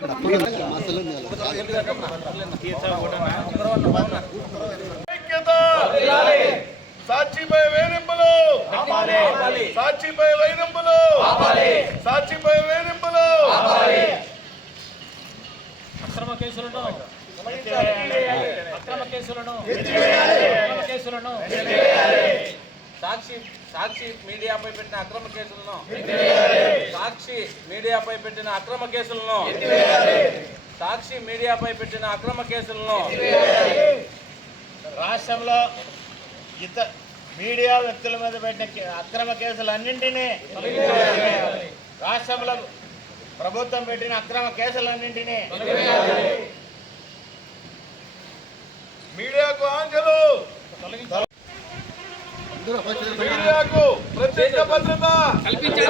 సాక్షిపై వేధింపులు సాక్షిపై వేధింపులు సాక్షిపై వేధింపులు అక్రమ కేసులను అక్రమ కేసులను అక్రమ కేసులను సాక్షి సాక్షి మీడియాపై పెట్టిన అక్రమ కేసులను సాక్షి మీడియాపై పెట్టిన అక్రమ కేసులను సాక్షి మీడియాపై పెట్టిన అక్రమ కేసులను రాష్ట్రంలో ఇత మీడియా వ్యక్తుల మీద పెట్టిన అక్రమ కేసులు అన్నింటినీ రాష్ట్రంలో ప్రభుత్వం పెట్టిన అక్రమ కేసులన్నింటినీ మీడియాకు ఆంక్షలు మీడియాకు ప్రత్యేక భద్రత కల్పించారు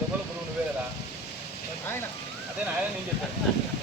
దొంగల గురువు నువ్వే కదా ఆయన అదే ఆయన నేను చెప్పాను